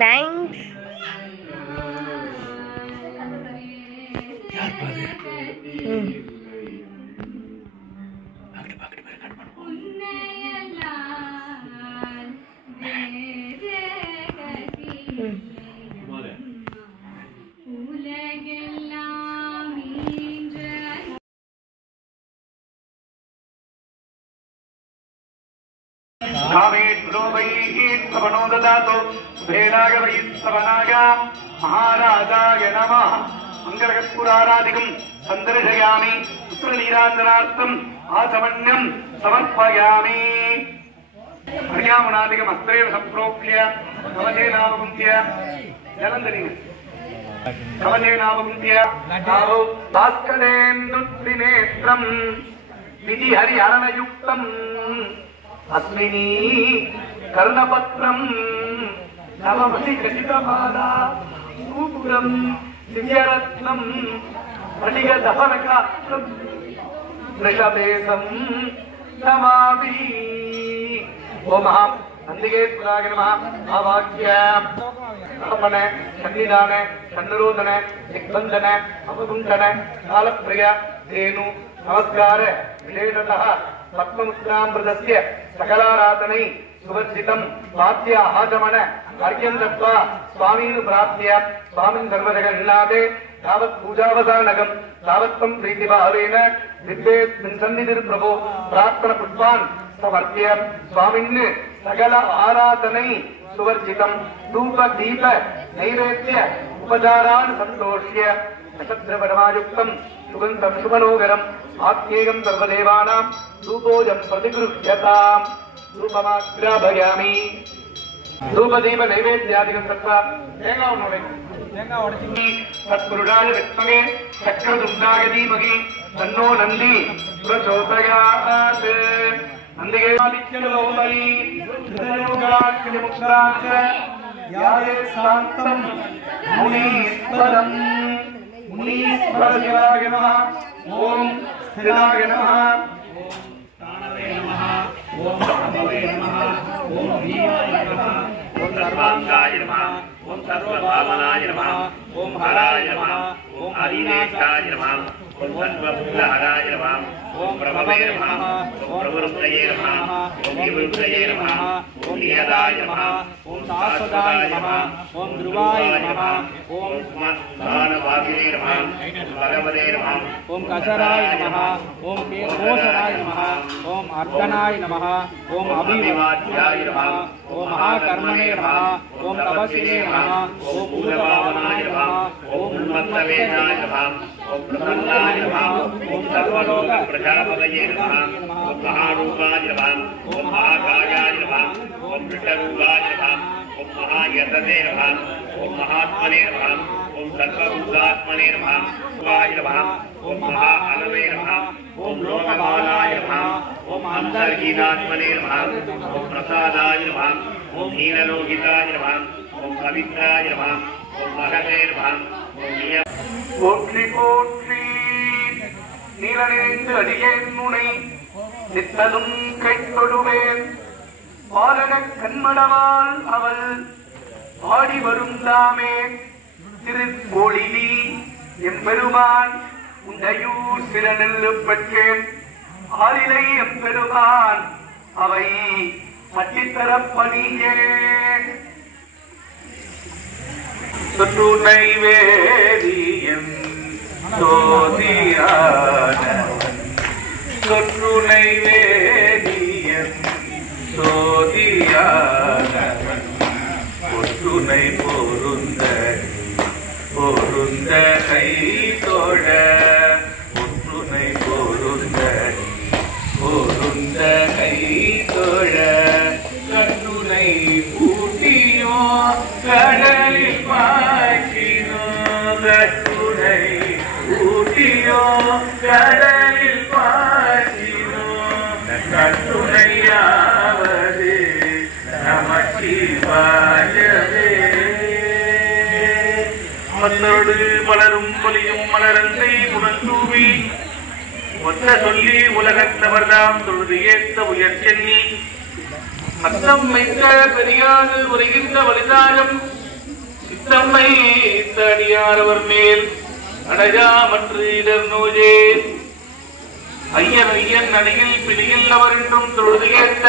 Thanks. महाराजाय नमः। मंगलकर्पूराराधिकं संदर्शयामि। पुत्रनीराञ्जनार्थम् आचमन्यं समर्पयामि। हरियामुनादिकम् अस्त्रेण सम्प्रोक्ष्य कवचेनावगुंत्य जलन्दरी कवचेनावगुंत्य भास्करेन्दुत्रिनेत्रम् विधिहरिहरणयुक्तम् अस्मिनी कर्णपत्रम् नवमतिखचितमाला नूपुरम् दिव्यरत्नम् फटिकदफनकात्रम् वृषभेशम् नमामि। ओम नंदिकेश्वराय नमः। आवाक्य अर्पण सन्निधान सन्निरोधन दिग्बंधन अवगुंठन कालप्रिय धेनु नमस्कार विशेषतः पद्ममुद्रामृतस्य सकलाराधनै सुवर्जितं वाद्य आचमन अर्घ्यं दत्त्वा स्वामीनु प्रार्थ्य स्वामिन् सर्वजगन्नाथे तावत् पूजावसानकं तावत्तं प्रीतिभावेन दिव्येऽस्मिन् सन्निधिर्प्रभो प्रार्थनपुष्पान् समर्प्य स्वामिन् सकल आराधनै सुवर्जितं धूप दीप नैवेद्य उपचारान् सन्तोष्य नक्षत्रपरमायुक्तं सुगन्धं शुभनोगरम् आत्मेयं सर्वदेवानां धूपोऽयं प्रतिगृह्यताम्। धूपमाग्रापयामि। धूपदीप नैवेद्यादिकं दत्त्वा तत्पुरुषाय विद्महे चक्रतुण्डाय धीमहि तन्नो नन्दी प्रचोदयात्। नन्दिके आदित्यलोमयी हृदयोगाग्निमुक्ताच्च यादे शान्तं मुनीश्वरम्। मुनीश्वरशिवाय नमः। ओम स्थिराय नमः। ओम रामवे नमः। ओम भीमाय नमः। ओम सर्वांगाय नमः। ओम सर्वभावनाय नमः। ओम हराय नमः। ओम आदिनेशाय नमः। ओम सर्वभूतहराय नमः। ओम प्रभवे नमः। ओम प्रवृत्तये नमः। ओम विवृत्तये नमः। ओम नियताय नमः। ओम शाश्वताय नमः। ओम ध्रुवाय नमः। ओम दानवागिने नमः। भगवते नमः। ओम कसराय नमः। ओम केशोषराय नमः। ओम अर्धनाय नमः। ओम अभिवाद्याय नमः। ओम महाकर्मणे नमः। ओम तपस्विने नमः। ओम भूतभावनाय नमः। ओम उन्मत्तवेदाय नमः। ओम प्रसन्नाय नमः। ओम सर्वलोक प्रजापतये नमः। ओम महारूपाय नमः। ओम महाकायाय नमः। ओम वृषरूपाय नमः। ओम महायतते नमः। ओम महात्मने नमः। ओम सर्वभूतात्मने नमः। शिवाय नमः। ओम महाहलवे नमः। ओम लोकपालाय नमः। ओम अंतर्हीनात्मने नमः। ओम प्रसादाय नमः। ओम हीनलोहिताय नमः। ओम पवित्राय नमः। ओम महते नमः। ओम नियम போற்றி போற்றி நீலனேந்து அடியேன் முனை நித்தலும் கைத்தொழுவேன் பாலன கண்மடவாள் அவள் ஆடி வரும் தாமே திருப்பொழிலி எம்பெருமான் உண்டையூர் சில நெல்லு பெற்றேன் ஆளிலை எம்பெருமான் அவை பட்டித்தரப்பணியே துணை வேதியம் சோதியானவன் தொற்றுணை வேதியம் சோதியானவன் ஒற்றுணை பொருந்த பொருந்த கை தோழ ஒற்றுணை பொருந்த பொருந்த கை தோழ கட்டுனை பூட்டியோ கடலில் பாய்ச்சினோ கட்டுனை பூட்டியோ கடலில் பாய்ச்சினோ கட்டுனையாவது நமச்சிவாயவே மலரோடு மலரும் பொலியும் மலரந்தை புனந்தூவி ஒற்ற சொல்லி உலகத்தவர்தாம் தொழுது ஏத்த உயர் சென்னி மத்தம் வைத்த பெரியாது உரைகின்ற வலிதாயம் சித்தம்மை அடியாரவர் மேல் அடையாமற்று இடர் நோயே ஐயன் ஐயன் நடிகில் பிடியில் அவர் என்றும் தொழுது ஏத்த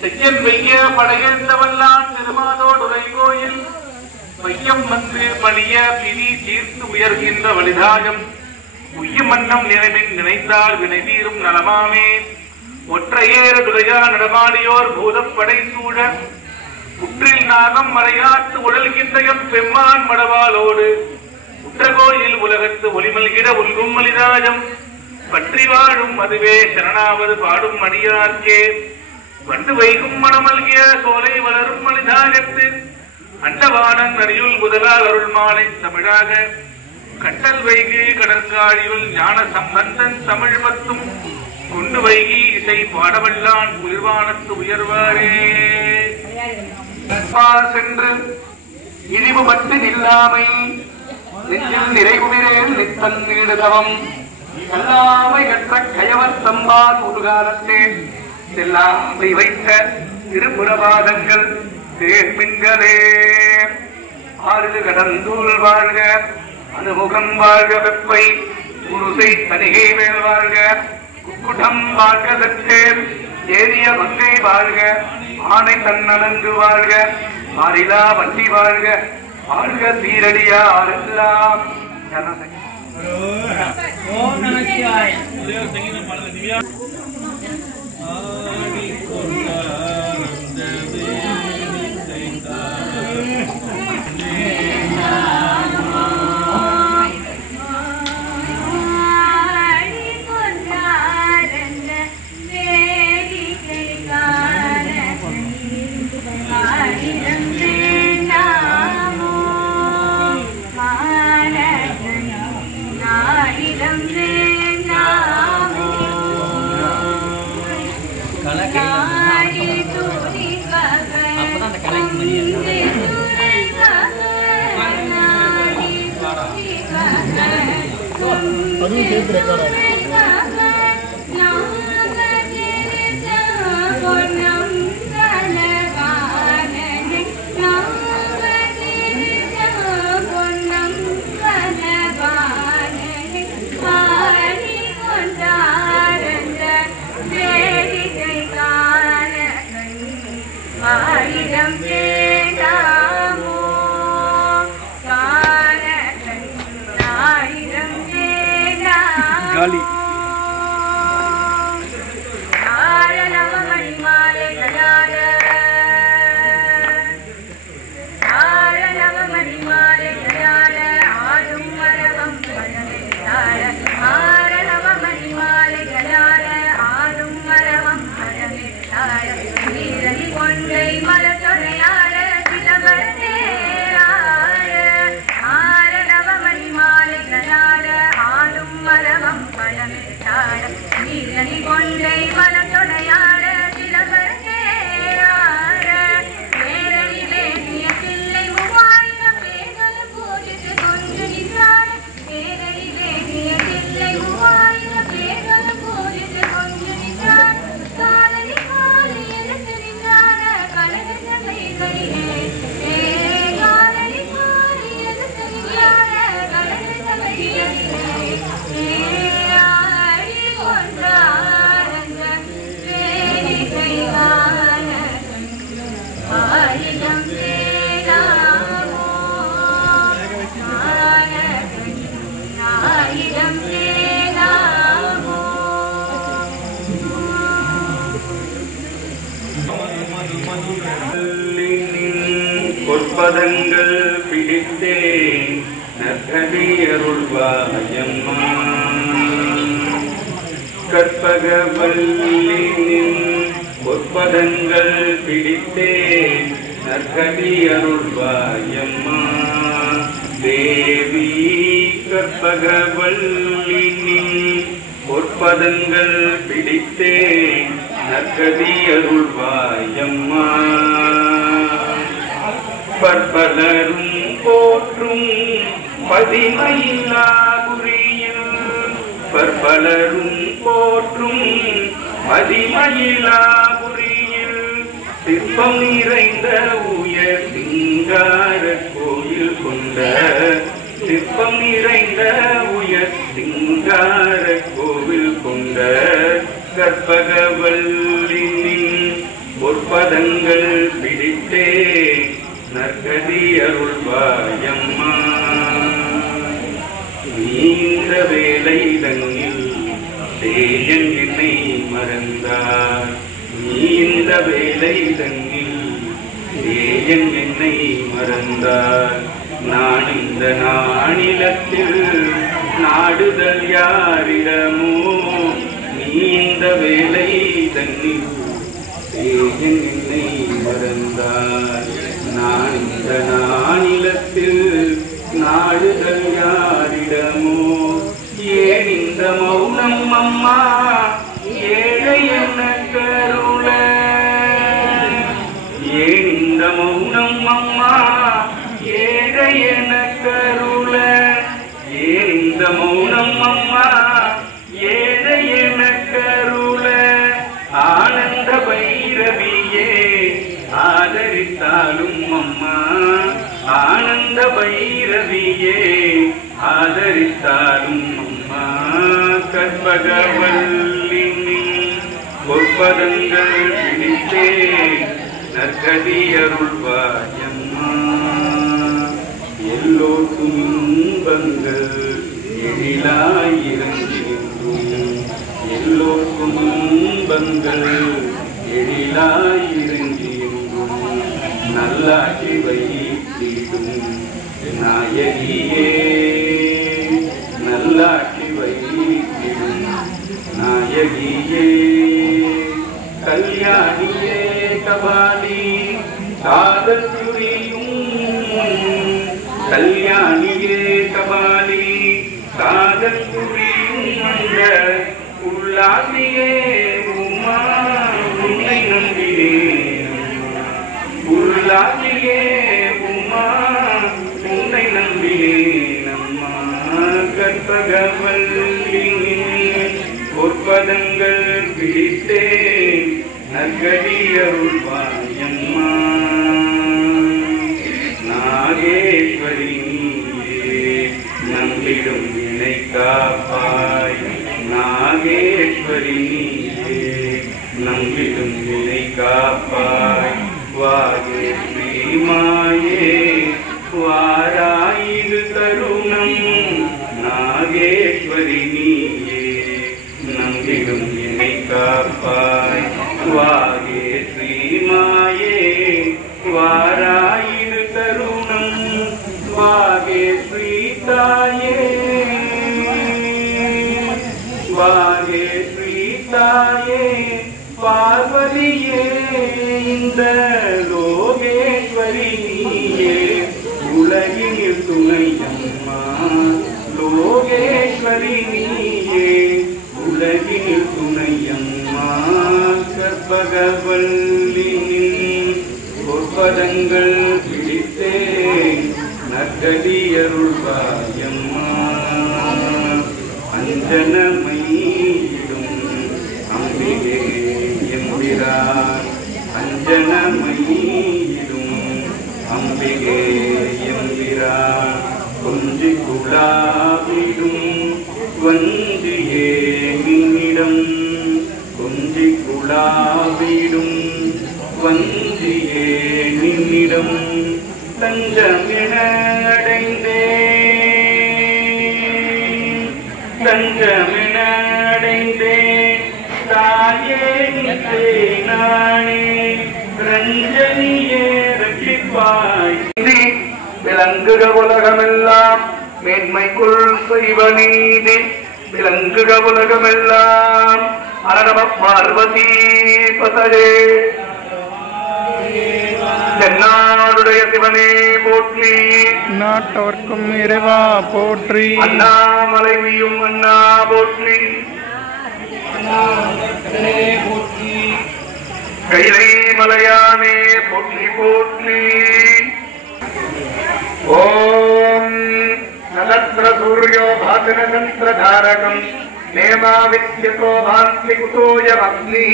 செய்யன் வெய்ய படையெழுந்தவல்லான் திருமாதோடு உரை கோயில் வையம் வந்து பணிய பிரி தீர்த்து உயர்கின்ற வலிதாயம் உய்யும் மன்னம் நினைவின் நினைத்தால் வினை தீரும் நலமாமே ஒற்றையேற துறையா நடமாடியோர் பூதப்படை சூழ உற்றில் நாகம் மறையாத்து உடல்கின்ற பெம்மான் மடவாளோடு உற்றகோயில் உலகத்து ஒளிமல்கிட உள்கும் மலிதாயம் பற்றி வாழும் அதுவே சரணாவது பாடும் மணியார்க்கே வண்டு வைகும் மணமல்கிய சோலை வளரும் மலிதாயத்து அண்டவானன் நடியுள் முதலால் அருள் மாலை தமிழாக கட்டல் வைகி கடற்காழியுள் ஞான சம்பந்தன் தமிழ் மத்தும் கொண்டு வைகி இசை பாடவல்லான் உயிர்வானத்து உயர்வாரே சென்று இழிவு பட்டு நில்லாமை நெஞ்சில் நிறைவுகிறேன் நித்தன் நீடுதவம் கல்லாமை கற்ற கயவர் தம்பால் ஒரு காலத்தே செல்லாமை வைத்த திருப்புறபாதங்கள் தேர்மின்களே ஆறு கடந்தூள் வாழ்க அனுமுகம் வாழ்க வெப்பை குருசை தனிகை மேல் வாழ்க குக்குடம் வாழ்க சற்றேல் ஏரிய மங்கை வாழ்க ஆனை தன்னலங்கு வாழ்க மாறிலா வண்டி வாழ்க வாழ்க சீரடியாரெல்லாம். ஓம் நம சிவாய. காலி பொற்பதங்கள் பிடித்தே நற்கதியருள்வாயம்மா கற்பகவல்லினின் பொற்பதங்கள் பிடித்தே நற்கதியருள்வாயம்மா தேவி கற்பகவல்லினின் பொற்பதங்கள் பிடித்தே நற்கதியருள்வாயம்மா பற்பலரும் போற்றும் பதிமையில்லாபுரியில் பற்பலரும் போற்றும் மதிமயிலாபுரியில் சிற்பம் நிறைந்த உயர் சிங்கார கோயில் கொண்ட சிற்பம் நிறைந்த உயர் சிங்கார கோவில் கொண்ட கற்பகவல்லின் பொற்பதங்கள் பிடித்தே நற்கதி அருள்வாயம்மா. நீண்ட வேலை தங்கில் தேயன் என்னை மறந்தார். நீண்ட வேலை தங்கில் தேயன் என்னை மறந்தார். நான் இந்த நாணிலத்தில் நாடுதல் யாரிடமோ. நீண்ட வேலை தங்கில் தேயன் என்னை மறந்தார். நான் இந்த நாணிலத்தில் நாடுதல் யாரிடமோ. ஏன் இந்த மௌனம் அம்மா ஏழை என்ன கருள. ஏன் இந்த மௌனம் அம்மா ஏழை என்ன கருள. ஏன் இந்த மௌனம் அம்மா ஏழை என்ன கருள. ஆனந்த பைரவியே ஆதரித்தாலும் அம்மா. ஆனந்த பைரவியே ஆதரித்தாலும் அம்மா. கற்பகவல்லினி பொற்பதங்கள் பிடித்தே நற்கதி அருள்வாயம்மா. எல்லோருக்கும் இன்பங்கள் எழிலாயிரங்கிருந்தும். எல்லோருக்கும் இன்பங்கள் எழிலாயிரங்கிருந்தும். நல்லாட்சி வைத்திடும் நாயகியே. நல்லாட்சி வைத்திடும் நாயகியே. கல்யாணியே கபாலி காதல் புரியும். கல்யாணியே கபாலி காதல் புரியும். அந்த உல்லாசியே உமா உன்னை நம்பினேன். உல்லாசியே உமா உன்னை நம்பினேன் அம்மா. கற்பகவல்லின் பொற்பதங்கள் பிடித்தேன் நற்கதி அருள்வாயம்மா. நாகேஸ்வரி நீயே நம்பிடும் வினை காப்பாய். நாகேஸ்வரி நீயே நம்பிடும் வினை காப்பாய். வாகேஸ்வரி மாயே வாராயிரு தருணம். நாகேஸ்வரி நீயே நம்பிடும் வினை காப்பாய். வாகேஸ்வரி மாயே வாராயிரு தருணம். வாகேஸ்வரி தாயே வாகேஸ்வரி தாயே பார்வதியே இந்த லோகேஸ்வரி நீயே உலகினில் துணையம்மா. லோகேஸ்வரி நீயே உலகினில் துணையம்மா. கற்பகவல்லின் பொற்பதங்கள் பிடித்தே நற்கதி அருள்வாயம்மா. அஞ்சனமையிடும் அம்பிகே எம்பிரான். அஞ்சனமையிடும் அம்பிகே எம்பிரான். கொஞ்சி குழாவிடும் வஞ்சியே நின்னிடம். கொஞ்சி குழாவிடும் வஞ்சியே நின்னிடம். தஞ்சமென அடைந்தேன். தஞ்சமென அடைந்தேன் தாயே நானே. ரஞ்சனியே ரட்சிப்பாய். விளங்குக உலகமெல்லாம் மேன்மைக்குள் செய்வ நீதி. விளங்குக உலகமெல்லாம் அரணம பார்வதி பதே. தென்னாடுடைய சிவனே போற்றி. நாட்டவர்க்கும் இறைவா போற்றி. அண்ணாமலையும் அண்ணா போற்றி. கைலை மலையானே போற்றி போற்றி. ஓம் நலத்ர சூர்யோ பாசன சந்திர தாரகம் நேமாவித்யதோ பாந்தி குதோயமக்னி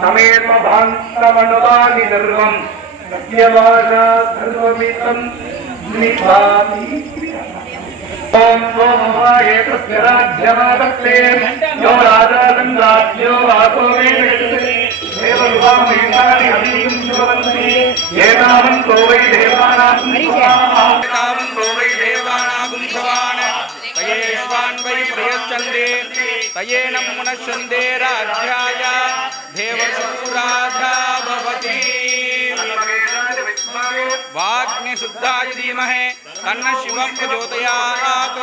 சமேத பாந்தமனுவாதி சர்வம் சத்யவாசா சர்வமிதம் நிபாதி. ஓம் சோமவாய தஸ்ய ராஜ்யமாதக்தே யோ ராஜாதம் ராஜ்யோ வாசோமே தேவருவாமேதானி அபியும் சுபவந்தி ஏதாவந்தோ வை தேவானாம் ஏதாவந்தோ வை தேவானாம் சுபான தயேஷ்வான் வை பிரயச்சந்தே தயேனம் முனச்சந்தே ராஜ்யாய தேவசூராஜா பவதி. वाग्नि शुद्धाय धीमहि तन्न शिवं प्रचोदयात्.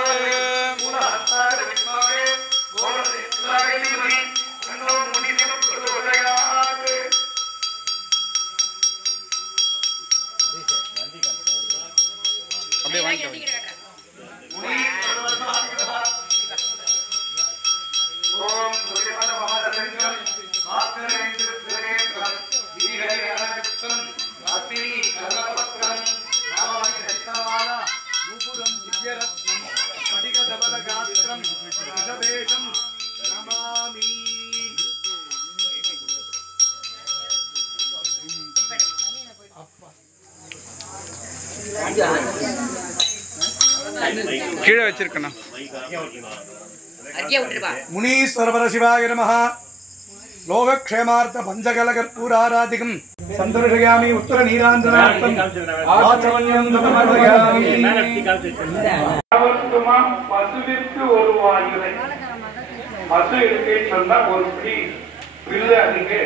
கீழே வச்சிருக்கணும். முனீஸ்வரவர சிவாய நமஹ. லோகக்ஷேமார்த்த பஞ்சகலகற்பூராராதிகம் சந்தர்ஷயாமி உத்தர நீராஞ்சனார்த்தம் ஆச்சமன்யம் சமர்ப்பயாமி. பசுவிற்கு ஒரு வாயுரை பசு இருக்கேன்னு சொன்னா ஒரு பிடி பில்லு அதுக்கு